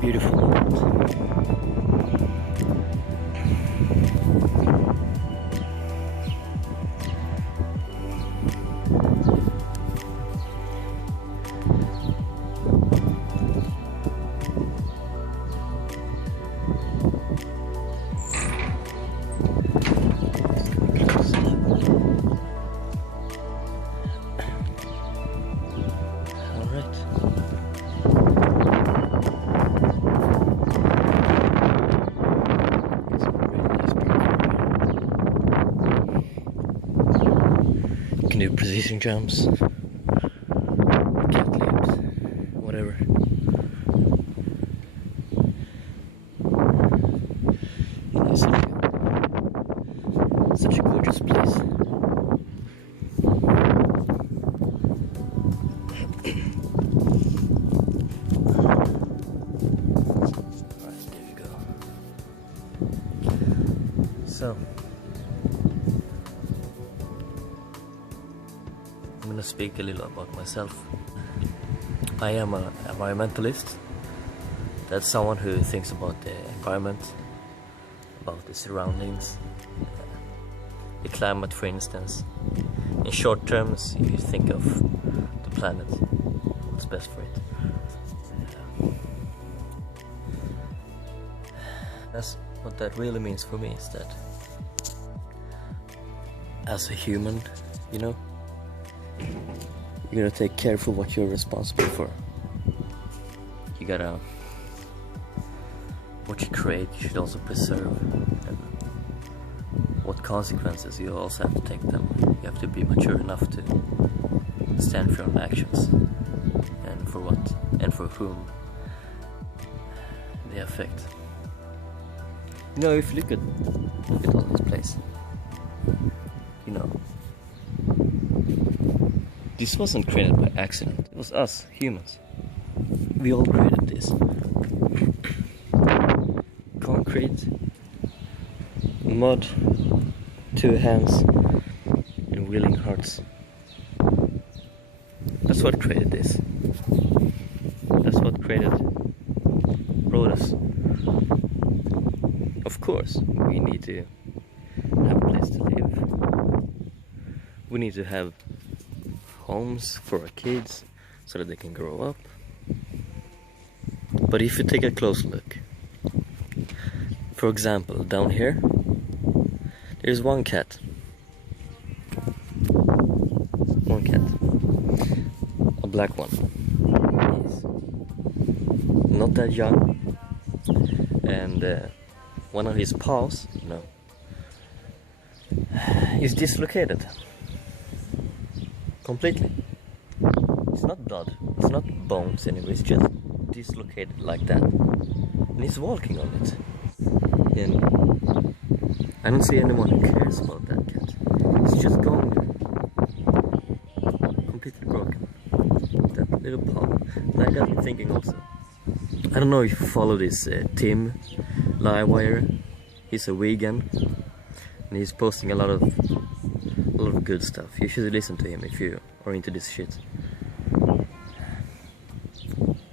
Beautiful moment. Do precision jumps, cat leaps, whatever. It's such a gorgeous place. Alright, there we go. So I'm going to speak a little about myself. I am an environmentalist. That's someone who thinks about the environment, about the surroundings, the climate, for instance. In short terms, you think of the planet, what's best for it. That's what that really means for me, is that as a human, you know, you gotta take care for what you're responsible for. You gotta, what you create, you should also preserve. And what consequences, you also have to take them. You have to be mature enough to stand for your own actions. And for what, and for whom they affect. You know, if you look at all this place, you know, this wasn't created by accident. It was us, humans. We all created this. Concrete, mud, 2 hands, and willing hearts. That's what created this. That's what brought us. Of course, we need to have a place to live. We need to have homes for our kids so that they can grow up. But if you take a close look, for example, down here there's one cat, a black one. He's not that young, and one of his paws, you know, is dislocated completely. It's not blood, it's not bones anyway, it's just dislocated like that. And he's walking on it. And I don't see anyone who cares about that cat. It's just going there. completely broken. That little pub. That got me thinking also. I don't know if you follow this Tim Livewire. He's a vegan and he's posting a lot of good stuff. You should listen to him if you are into this shit.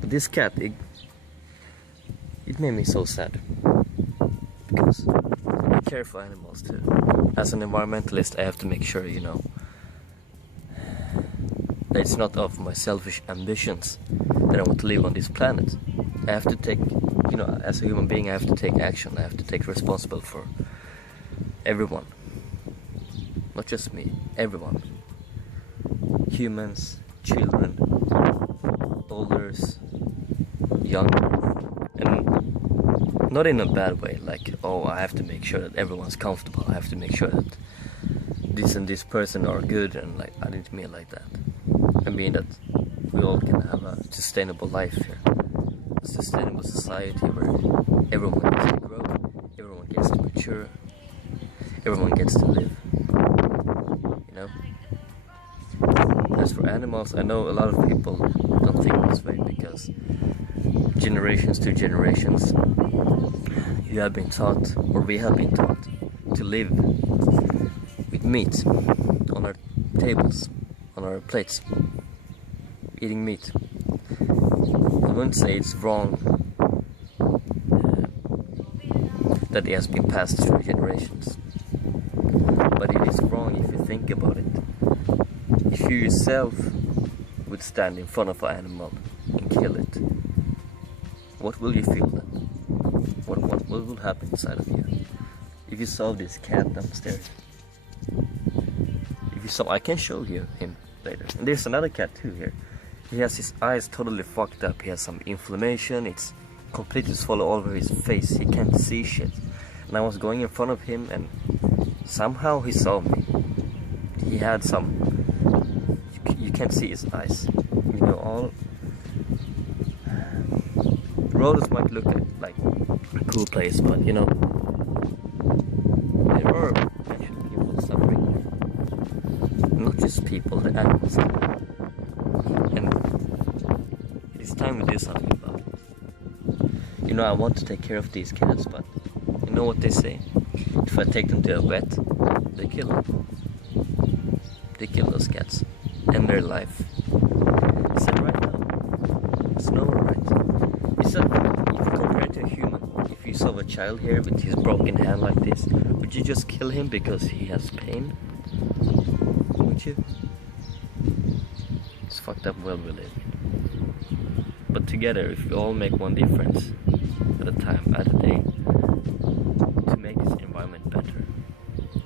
But this cat, it made me so sad, because I care for animals too. As an environmentalist, I have to make sure, you know, that it's not of my selfish ambitions that I want to live on this planet. I have to take, you know, as a human being, I have to take action. I have to take responsibility for everyone. Not just me, everyone. Humans, children, olders, younger. And not in a bad way, like, oh, I have to make sure that everyone's comfortable. I have to make sure that this and this person are good, and like, I didn't mean like that. I mean that we all can have a sustainable life here. A sustainable society where everyone gets to grow, everyone gets to mature, everyone gets to live. You know? As for animals, I know a lot of people don't think this way, because generations to generations you have been taught, or we have been taught, to live with meat on our tables, on our plates, eating meat. I wouldn't say it's wrong that it has been passed through generations, but it is wrong if you think about it. If you yourself would stand in front of an animal and kill it, what will you feel then? What will happen inside of you? If you saw this cat downstairs, if you saw, I can show you him later. And there's another cat too here. He has his eyes totally fucked up. He has some inflammation. It's completely swollen all over his face. He can't see shit. And I was going in front of him, and somehow he saw me. He had some. You can't see his eyes. You know, all roads might look like a cool place, but you know, there are actually people suffering here. Not just people, the animals. And it is time to do something about it. You know, I want to take care of these cats, but you know what they say? If I take them to a vet, they kill them. They kill those cats. End their life. Is that right now? It's not right. Is that, if you compare it to a human, if you saw a child here with his broken hand like this, would you just kill him because he has pain? Would you? It's fucked up world we live in. But together, if we all make one difference at a time, at a day, to make this environment better.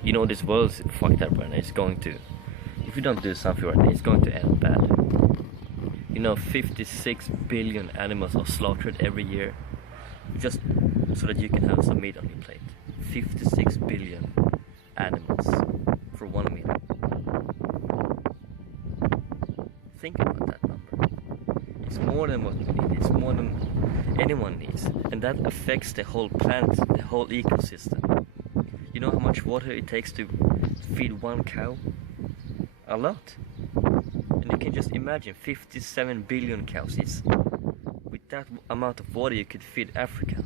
You know, this world's fucked up right now. It's going to, if you don't do something right now, it's going to end bad. You know, 56 billion animals are slaughtered every year, just so that you can have some meat on your plate. 56 billion animals for 1 meal. Think about that number. It's more than what we need. It's more than anyone needs, and that affects the whole planet, the whole ecosystem. You know how much water it takes to feed one cow? A lot. And you can just imagine 57 billion cows. With that amount of water you could feed Africa.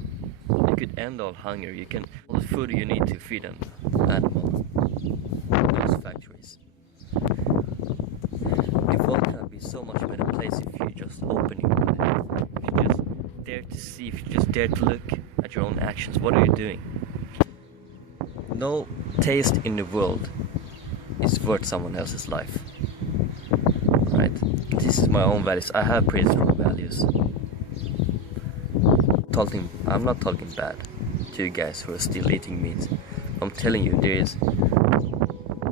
You could end all hunger. You can all the food you need to feed an animal. Those factories. The world can be so much better place if you just open your mind. If you just dare to see, if you just dare to look at your own actions. What are you doing? No taste in the world is worth someone else's life. Right? This is my own values. I have pretty strong values. I'm not talking bad to you guys who are still eating meat. I'm telling you, there is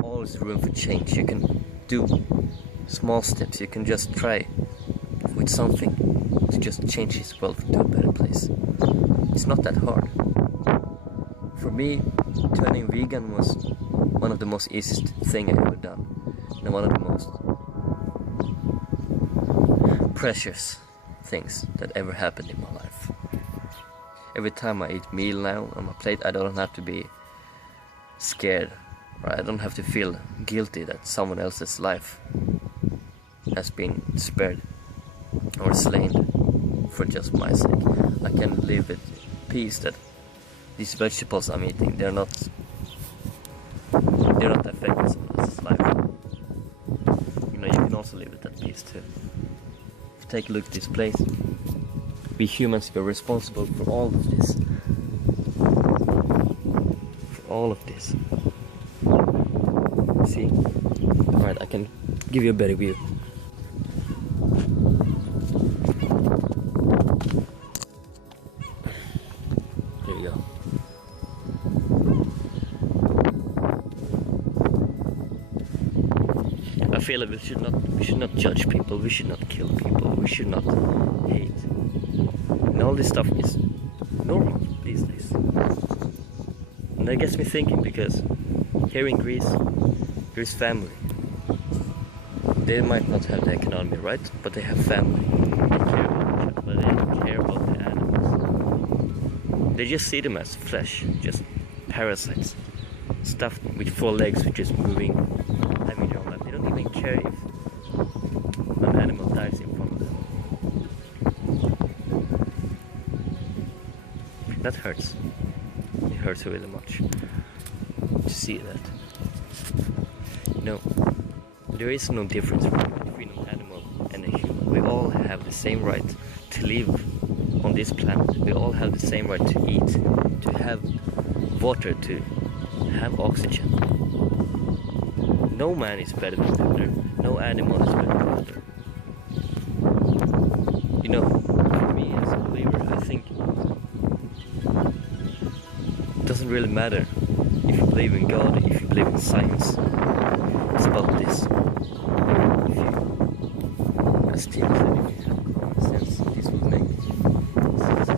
always room for change. You can do small steps. You can just try with something to just change this world to a better place. It's not that hard. For me, turning vegan was one of the most easiest thing I ever done, and one of the most precious things that ever happened in my life. Every time I eat meal now on my plate, I don't have to be scared, or I don't have to feel guilty that someone else's life has been spared or slain for just my sake. I can live at peace that these vegetables I'm eating, they're not affecting someone else's life. You know, you can also live at that peace too. Take a look at this place. We humans, we're responsible for all of this. For all of this. See? Alright, I can give you a better view. Here we go. I feel that we should not judge people, we should not kill people, we should not hate. And all this stuff is normal these days. And that gets me thinking, because here in Greece, there's family. They might not have the economy, right? But they have family. They care about each other, but they don't care about the animals. They just see them as flesh, just parasites. Stuff with 4 legs, which is moving, having their own life. They don't even care if an animal dies in front of them. That hurts. It hurts really much to see that. No, there is no difference between an animal and a human. We all have the same right to live on this planet. We all have the same right to eat, to have water, to have oxygen. No man is better than the other. No animal is better than the other. You know, for me as a believer, I think it doesn't really matter if you believe in God, if you believe in science. It's about this. If you, as Tim said, if you have common sense, this will make sense.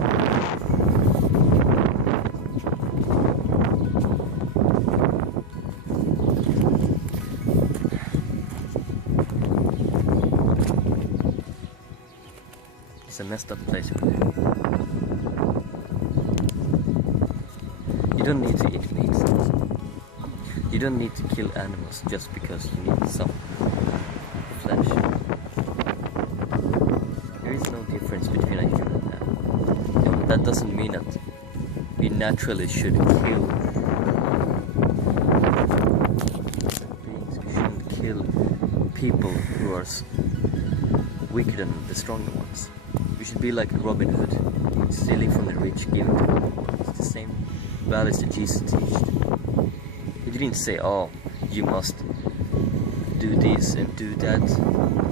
It's a messed up place. You don't need to eat meat. You don't need to kill animals just because you need some flesh. There is no difference between a human and an animal. You know, that doesn't mean that we naturally should kill beings. We shouldn't kill people who are weaker than the stronger ones. We should be like Robin Hood, stealing from the rich, giving to the poor. It's the same values that Jesus taught. He didn't say, oh, you must do this and do that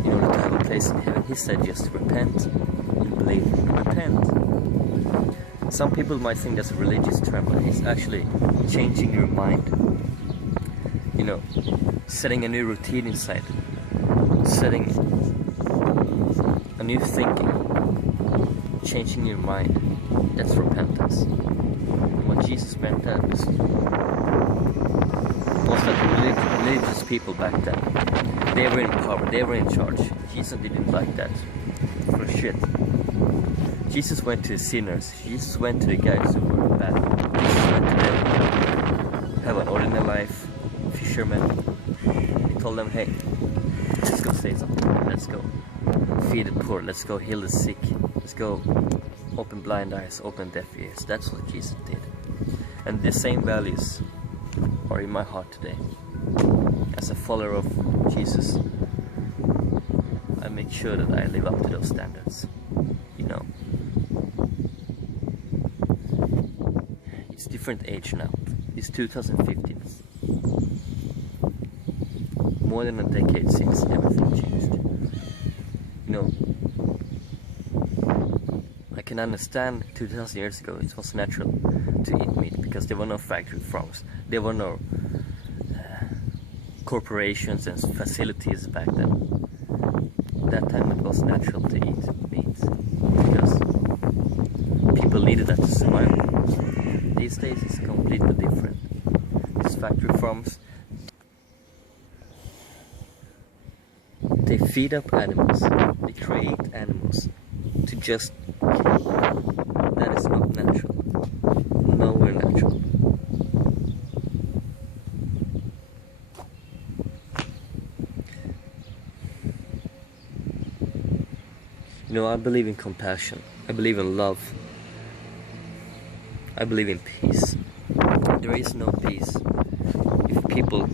in order to have a place in heaven. He said just repent and believe. Repent. Some people might think that's a religious term, but it's actually changing your mind. You know, setting a new routine inside. Setting a new thinking. Changing your mind. That's repentance. And what Jesus meant that was that the religious people back then, they were in power, they were in charge. Jesus didn't like that for shit. Jesus went to sinners, Jesus went to the guys who were bad. Jesus went to them who have an ordinary life, fishermen. He told them, hey, let's go say something, let's go feed the poor, let's go heal the sick, let's go open blind eyes, open deaf ears. That's what Jesus did. And the same values are in my heart today. As a follower of Jesus, I make sure that I live up to those standards. You know, it's different age now. It's 2015. More than a decade since everything changed. You know, I can understand 2000 years ago it was natural to eat meat because there were no factory farms, there were no corporations and facilities back then. That time it was natural to eat meat because people needed that to survive. These days it's completely different. These factory farms, they feed up animals, they create animals to just kill. That is not natural. Nowhere natural. I believe in compassion. I believe in love. I believe in peace. There is no peace if people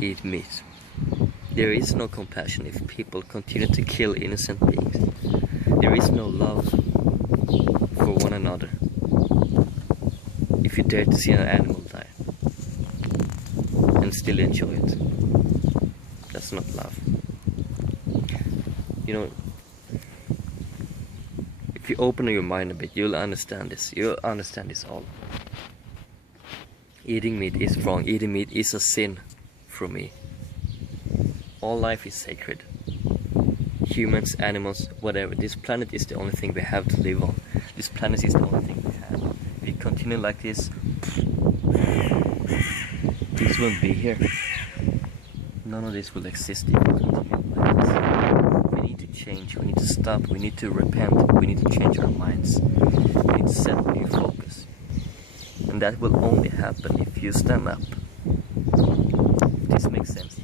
eat meat. There is no compassion if people continue to kill innocent beings. There is no love for one another if you dare to see an animal die and still enjoy it. That's not love. If you open your mind a bit, you'll understand this. You'll understand this all. Eating meat is wrong. Eating meat is a sin for me. All life is sacred. Humans, animals, whatever. This planet is the only thing we have to live on. This planet is the only thing we have. If we continue like this won't be here. None of this will exist if we continue like this. We need to change. We need to stop. We need to repent. We need to change our minds. We need to set a new focus. And that will only happen if you stand up. This makes sense.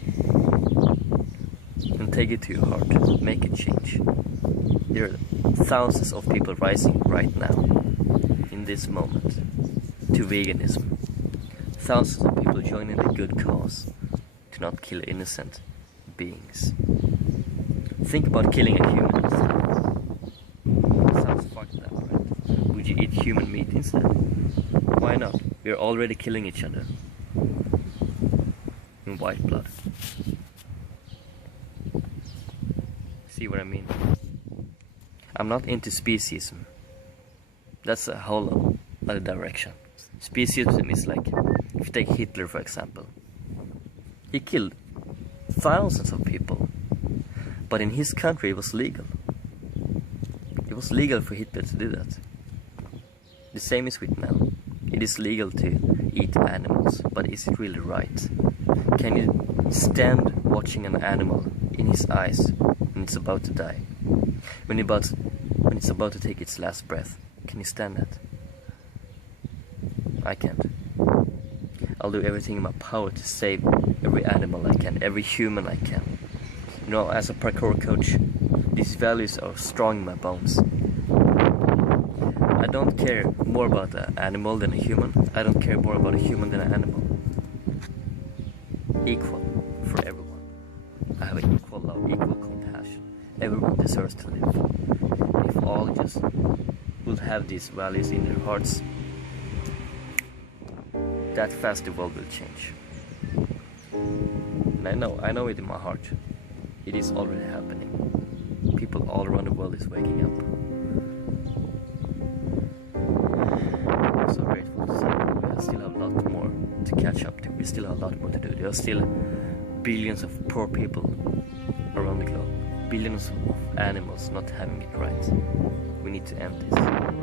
And take it to your heart. Make a change. There are thousands of people rising right now, in this moment, to veganism. Thousands of people joining the good cause to not kill innocent beings. Think about killing a human instead. Sounds fucked up, right? Would you eat human meat instead? Why not? We're already killing each other. In white blood. See what I mean? I'm not into speciesism. That's a whole other direction. Speciesism is like, if you take Hitler for example. He killed thousands of people. But in his country it was legal. It was legal for Hitler to do that. The same is with now. It is legal to eat animals, but is it really right? Can you stand watching an animal in his eyes when it's about to die? When it's about to take its last breath? Can you stand that? I can't. I'll do everything in my power to save every animal I can, every human I can. As a parkour coach, these values are strong in my bones. I don't care more about an animal than a human. I don't care more about a human than an animal. Equal for everyone. I have an equal love, equal compassion. Everyone deserves to live. If all just would have these values in their hearts, that fast the world will change. And I know it in my heart. It is already happening. People all around the world is waking up. I'm so grateful to see we still have a lot more to catch up to. We still have a lot more to do. There are still billions of poor people around the globe. Billions of animals not having it right. We need to end this right now.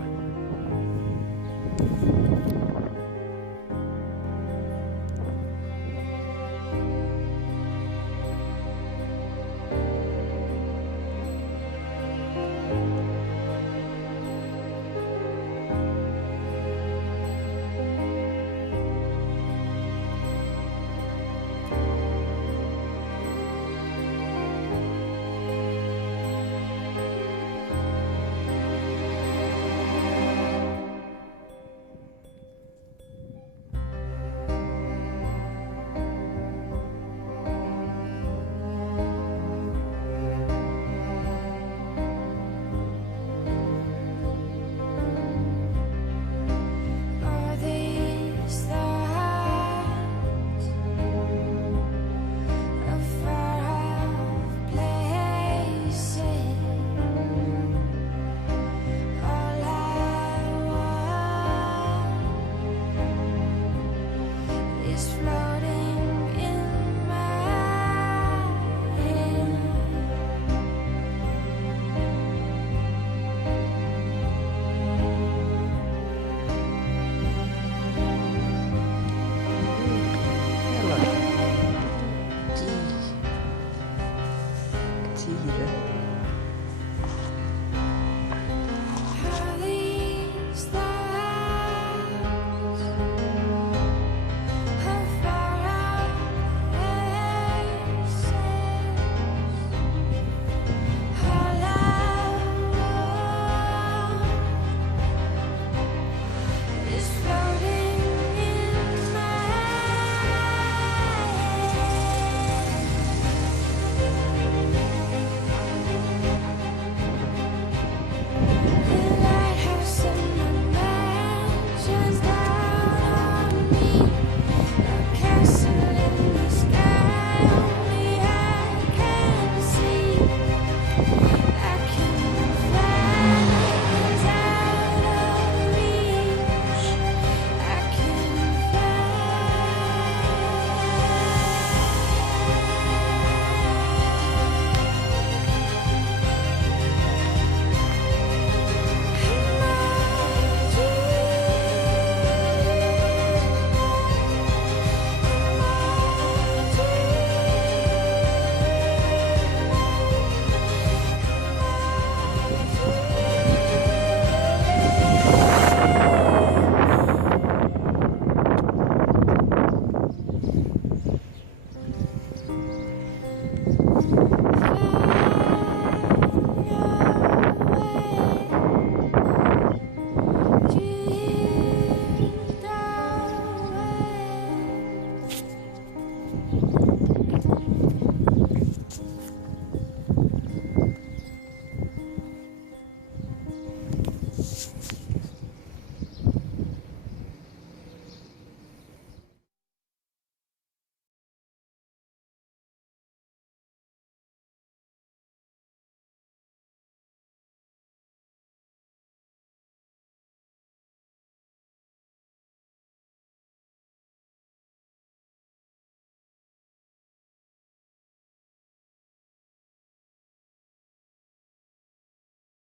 Tiere.